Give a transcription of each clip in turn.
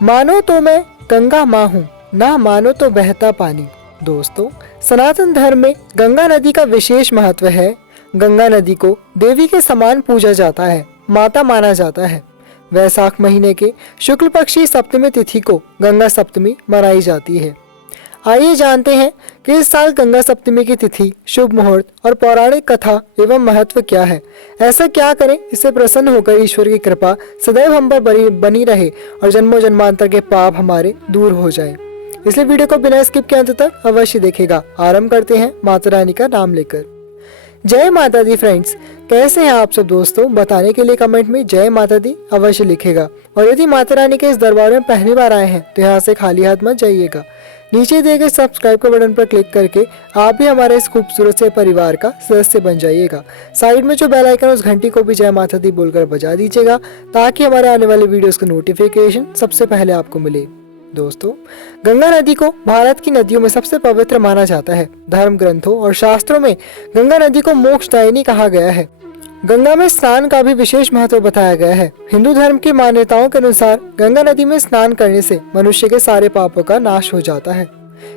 मानो तो मैं गंगा माँ हूँ, ना मानो तो बहता पानी। दोस्तों, सनातन धर्म में गंगा नदी का विशेष महत्व है। गंगा नदी को देवी के समान पूजा जाता है, माता माना जाता है। वैसाख महीने के शुक्ल पक्षी सप्तमी तिथि को गंगा सप्तमी मनाई जाती है। आइए जानते हैं कि इस साल गंगा सप्तमी की तिथि, शुभ मुहूर्त और पौराणिक कथा एवं महत्व क्या है। ऐसा क्या करें इससे प्रसन्न होकर ईश्वर की कृपा सदैव हम पर बनी रहे और जन्मों जन्मांतर के पाप हमारे दूर हो जाए। इसलिए वीडियो को बिना स्किप के अंत तक अवश्य देखेगा। आरंभ करते हैं माता रानी का नाम लेकर। जय माता दी फ्रेंड्स, कैसे हैं आप सब दोस्तों? बताने के लिए कमेंट में जय माता दी अवश्य लिखेगा। और यदि माता रानी के इस दरबार में पहली बार आए हैं तो यहाँ से खाली हाथ मत जाइएगा। नीचे दिए गए सब्सक्राइब के बटन पर क्लिक करके आप भी हमारे इस खूबसूरत से परिवार का सदस्य बन जाइएगा। साइड में जो बेल आइकन उस घंटी को भी जय माता दी बोलकर बजा दीजिएगा ताकि हमारे आने वाले वीडियोस का नोटिफिकेशन सबसे पहले आपको मिले। दोस्तों, गंगा नदी को भारत की नदियों में सबसे पवित्र माना जाता है। धर्म ग्रंथों और शास्त्रों में गंगा नदी को मोक्षदायिनी कहा गया है। गंगा में स्नान का भी विशेष महत्व बताया गया है। हिंदू धर्म की मान्यताओं के अनुसार गंगा नदी में स्नान करने से मनुष्य के सारे पापों का नाश हो जाता है।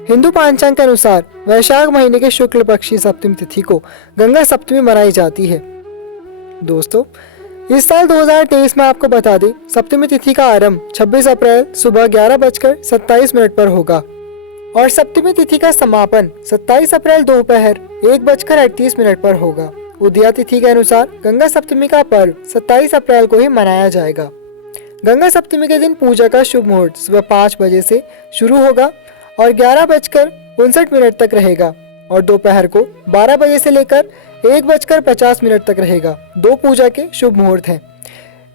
हिंदू पंचांग के अनुसार वैशाख महीने के शुक्ल पक्षी सप्तमी तिथि को गंगा सप्तमी मनाई जाती है। दोस्तों, इस साल 2023 में आपको बता दें, सप्तमी तिथि का आरंभ 26 अप्रैल सुबह 11:27 पर होगा और सप्तमी तिथि का समापन 27 अप्रैल दोपहर 1:38 पर होगा। उदया तिथि के अनुसार गंगा सप्तमी का पर्व 27 अप्रैल को ही मनाया जाएगा। गंगा सप्तमी के दिन पूजा का शुभ मुहूर्त सुबह 5 बजे से शुरू होगा और 11:59 तक रहेगा और दोपहर को 12 बजे से लेकर 1:50 तक रहेगा। दो पूजा के शुभ मुहूर्त हैं।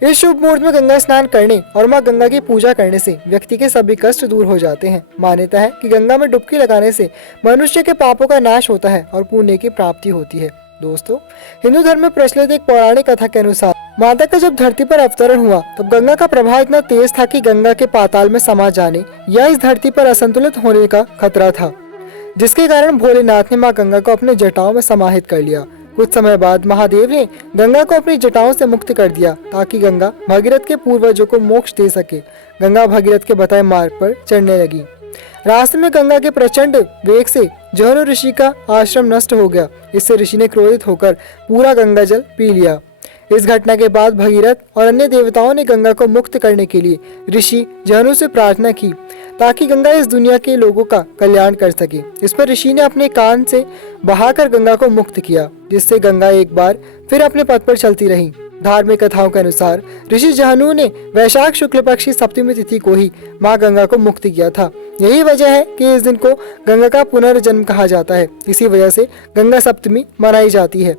इस शुभ मुहूर्त में गंगा स्नान करने और मां गंगा की पूजा करने से व्यक्ति के सभी कष्ट दूर हो जाते हैं। मान्यता है कि गंगा में डुबकी लगाने से मनुष्य के पापों का नाश होता है और पुण्य की प्राप्ति होती है। दोस्तों, हिंदू धर्म में प्रचलित एक पौराणिक कथा के अनुसार माता का जब धरती पर अवतरण हुआ तब गंगा का प्रवाह इतना तेज था कि गंगा के पाताल में समा जाने या इस धरती पर असंतुलित होने का खतरा था, जिसके कारण भोलेनाथ ने मां गंगा को अपने जटाओं में समाहित कर लिया। कुछ समय बाद महादेव ने गंगा को अपनी जटाओं से मुक्त कर दिया ताकि गंगा भगीरथ के पूर्वजों को मोक्ष दे सके। गंगा भगीरथ के बताए मार्ग पर चढ़ने लगी। रास्ते में गंगा के प्रचंड वेग से जहनु ऋषि का आश्रम नष्ट हो गया। इससे ऋषि ने क्रोधित होकर पूरा गंगा जल पी लिया। इस घटना के बाद भगीरथ और अन्य देवताओं ने गंगा को मुक्त करने के लिए ऋषि जहनु से प्रार्थना की ताकि गंगा इस दुनिया के लोगों का कल्याण कर सके। इस पर ऋषि ने अपने कान से बहाकर गंगा को मुक्त किया, जिससे गंगा एक बार फिर अपने पथ पर चलती रही। धार्मिक कथाओं के अनुसार ऋषि जहनु ने वैशाख शुक्ल पक्षी सप्तमी तिथि को ही मां गंगा को मुक्त किया था। यही वजह है कि इस दिन को गंगा का पुनर्जन्म कहा जाता है। इसी वजह से गंगा सप्तमी मनाई जाती है।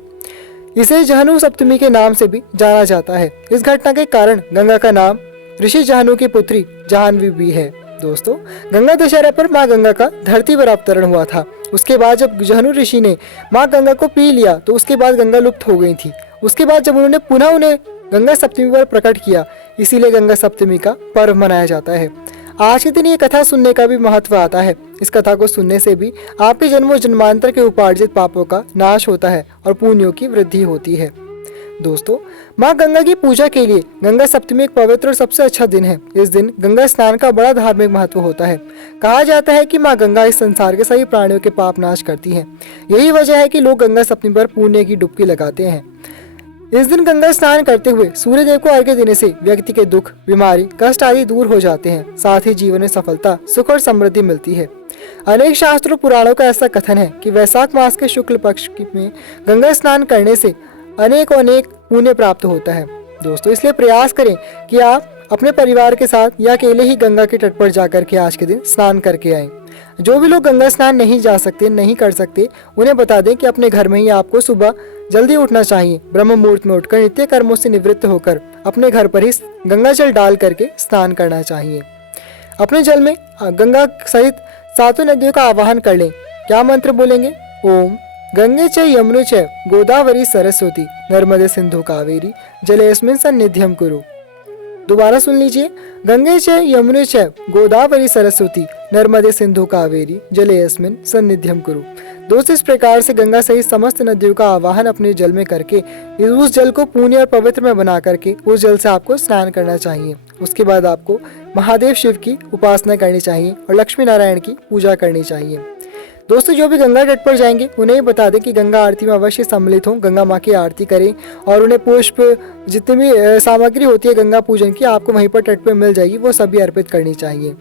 इसे जहनु सप्तमी के नाम से भी जाना जाता है। इस घटना के कारण गंगा का नाम ऋषि जहनु की पुत्री जाह्नवी भी है। दोस्तों, गंगा दशहरा पर मां गंगा का धरती पर अवतरण हुआ था। उसके बाद जब जहनु ऋषि ने मां गंगा को पी लिया तो उसके बाद गंगा लुप्त हो गई थी। उसके बाद जब उन्होंने पुनः उन्हें गंगा सप्तमी पर प्रकट किया, इसीलिए गंगा सप्तमी का पर्व मनाया जाता है। आज के दिन ये कथा सुनने का भी महत्व आता है। इस कथा को सुनने से भी आपके जन्मों जन्मांतर के उपार्जित पापों का नाश होता है और पुण्यों की वृद्धि होती है। दोस्तों, मां गंगा की पूजा के लिए गंगा सप्तमी एक पवित्र और सबसे अच्छा दिन है। इस दिन गंगा स्नान का बड़ा धार्मिक महत्व होता है। कहा जाता है कि मां गंगा इस संसार के सभी प्राणियों के पाप नाश करती हैं। यही वजह है कि लोग गंगा सप्तमी पर पुण्य की डुबकी लगाते हैं। इस दिन गंगा स्नान करते हुए सूर्य देव को अर्घ्य देने से व्यक्ति के दुख, बीमारी, कष्ट आदि दूर हो जाते हैं। साथ ही जीवन में सफलता, सुख और समृद्धि मिलती है। अनेक शास्त्रों पुराणों का ऐसा कथन है कि वैशाख मास के शुक्ल पक्ष में गंगा स्नान करने से अनेक पुण्य प्राप्त होता है। दोस्तों, इसलिए प्रयास करें कि आप अपने परिवार के साथ या अकेले ही गंगा के तट पर जाकर के आज के दिन स्नान करके आएं। जो भी लोग गंगा स्नान नहीं कर सकते, उन्हें बता दें कि अपने घर में ही आपको सुबह जल्दी उठना चाहिए। ब्रह्म मुहूर्त में उठकर नित्य कर्मों से निवृत्त होकर अपने घर पर ही गंगा जल डाल करके स्नान करना चाहिए। अपने जल में गंगा सहित सातों नदियों का आवाहन कर लें। क्या मंत्र बोलेंगे? ओम गंगे च यमुने च गोदावरी सरस्वती नर्मदे सिंधु कावेरी जलेस्मिन् सन्निध्यं कुरु। दोबारा सुन लीजिए। गंगे च यमुने च गोदावरी सरस्वती नर्मदे सिंधु कावेरी जलेस्मिन् सन्निध्यं कुरु। दोस्तों इस प्रकार से गंगा सहित समस्त नदियों का आवाहन अपने जल में करके उस जल को पुण्य और पवित्र में बना करके उस जल से आपको स्नान करना चाहिए। उसके बाद आपको महादेव शिव की उपासना करनी चाहिए और लक्ष्मी नारायण की पूजा करनी चाहिए। दोस्तों जो भी गंगा तट पर जाएंगे उन्हें बता दें कि गंगा आरती में अवश्य सम्मिलित हों, गंगा माँ की आरती करें और उन्हें पुष्प जितनी भी सामग्री होती है गंगा पूजन की आपको वहीं पर तट पर मिल जाएगी, वो सभी अर्पित करनी चाहिए।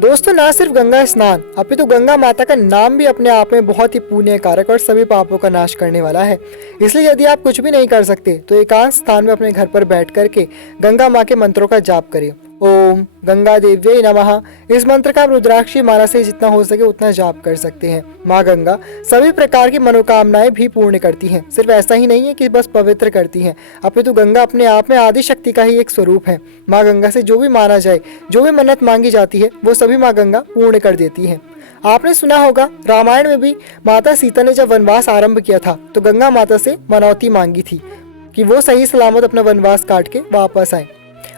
दोस्तों ना सिर्फ गंगा स्नान अपितु गंगा माता का नाम भी अपने आप में बहुत ही पुण्य कारक और सभी पापों का नाश करने वाला है। इसलिए यदि आप कुछ भी नहीं कर सकते तो एकांत स्थान में अपने घर पर बैठ करके गंगा माँ के मंत्रों का जाप करें। ओम गंगा देव्यै नमः। इस मंत्र का आप रुद्राक्षी माला से जितना हो सके उतना जाप कर सकते हैं। माँ गंगा सभी प्रकार की मनोकामनाएं भी पूर्ण करती हैं। सिर्फ ऐसा ही नहीं है कि बस पवित्र करती हैं, अपितु गंगा अपने आप में आदि शक्ति का ही एक स्वरूप है। माँ गंगा से जो भी माना जाए, जो भी मन्नत मांगी जाती है, वो सभी माँ गंगा पूर्ण कर देती है। आपने सुना होगा रामायण में भी माता सीता ने जब वनवास आरंभ किया था तो गंगा माता से मनौती मांगी थी कि वो सही सलामत अपना वनवास काट के वापस आए,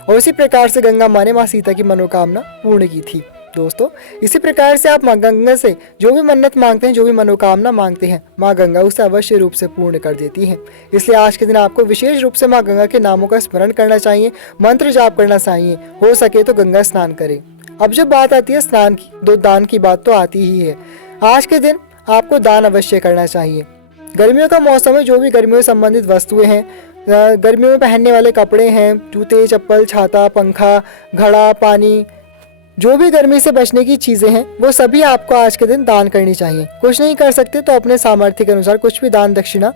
और इसी प्रकार से गंगा माँ ने माँ सीता की मनोकामना पूर्ण की थी। दोस्तों इसी प्रकार से आप माँ गंगा से जो भी मन्नत मांगते हैं, जो भी मनोकामना मांगते हैं, माँ गंगा उसे अवश्य रूप से पूर्ण कर देती हैं। इसलिए आज के दिन आपको विशेष रूप से माँ गंगा के नामों का स्मरण करना चाहिए, मंत्र जाप करना चाहिए, हो सके तो गंगा स्नान करें। अब जब बात आती है स्नान की, तो दान की बात तो आती ही है। आज के दिन आपको दान अवश्य करना चाहिए। गर्मियों का मौसम है, जो भी गर्मियों से संबंधित वस्तुएं हैं, गर्मियों में पहनने वाले कपड़े हैं, जूते, चप्पल, छाता, पंखा, घड़ा, पानी, जो भी गर्मी से बचने की चीजें हैं वो सभी आपको आज के दिन दान करनी चाहिए। कुछ नहीं कर सकते तो अपने सामर्थ्य के अनुसार कुछ भी दान दक्षिणा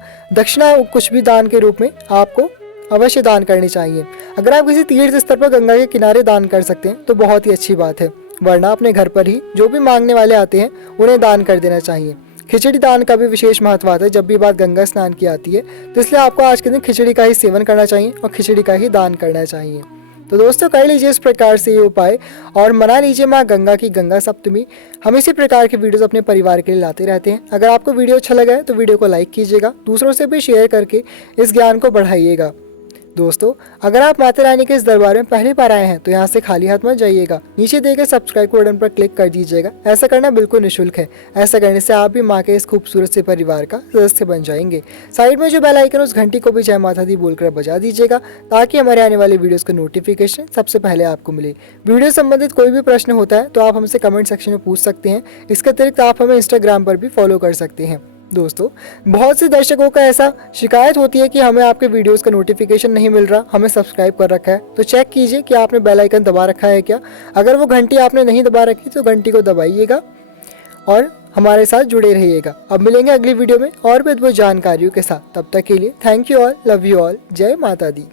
कुछ भी दान के रूप में आपको अवश्य दान करनी चाहिए। अगर आप किसी तीर्थ स्थल पर गंगा के किनारे दान कर सकते हैं तो बहुत ही अच्छी बात है, वरना अपने घर पर ही जो भी मांगने वाले आते हैं उन्हें दान कर देना चाहिए। खिचड़ी दान का भी विशेष महत्व आता है जब भी बात गंगा स्नान की आती है, तो इसलिए आपको आज के दिन खिचड़ी का ही सेवन करना चाहिए और खिचड़ी का ही दान करना चाहिए। तो दोस्तों कर लीजिए इस प्रकार से ये उपाय और मना लीजिए माँ गंगा की गंगा सप्तमी। हम इसी प्रकार के वीडियोस अपने परिवार के लिए लाते रहते हैं। अगर आपको वीडियो अच्छा लगा है तो वीडियो को लाइक कीजिएगा, दूसरों से भी शेयर करके इस ज्ञान को बढ़ाइएगा। दोस्तों अगर आप माता रानी के इस दरबार में पहली बार आए हैं तो यहाँ से खाली हाथ मत जाइएगा, नीचे दिए गए सब्सक्राइब के बटन पर क्लिक कर दीजिएगा। ऐसा करना बिल्कुल निःशुल्क है। ऐसा करने से आप भी माँ के इस खूबसूरत से परिवार का सदस्य बन जाएंगे। साइड में जो बेल आइकन उस घंटी को भी जय माता दी बोलकर बजा दीजिएगा ताकि हमारे आने वाले वीडियोस का नोटिफिकेशन सबसे पहले आपको मिले। वीडियो संबंधित कोई भी प्रश्न होता है तो आप हमसे कमेंट सेक्शन में पूछ सकते हैं। इसके अतिरिक्त आप हमें इंस्टाग्राम पर भी फॉलो कर सकते हैं। दोस्तों बहुत से दर्शकों का ऐसा शिकायत होती है कि हमें आपके वीडियोस का नोटिफिकेशन नहीं मिल रहा, हमें सब्सक्राइब कर रखा है, तो चेक कीजिए कि आपने बेल आइकन दबा रखा है क्या। अगर वो घंटी आपने नहीं दबा रखी तो घंटी को दबाइएगा और हमारे साथ जुड़े रहिएगा। अब मिलेंगे अगली वीडियो में और भी अद्भुत जानकारियों के साथ। तब तक के लिए thank you all, love you all, जय माता दी।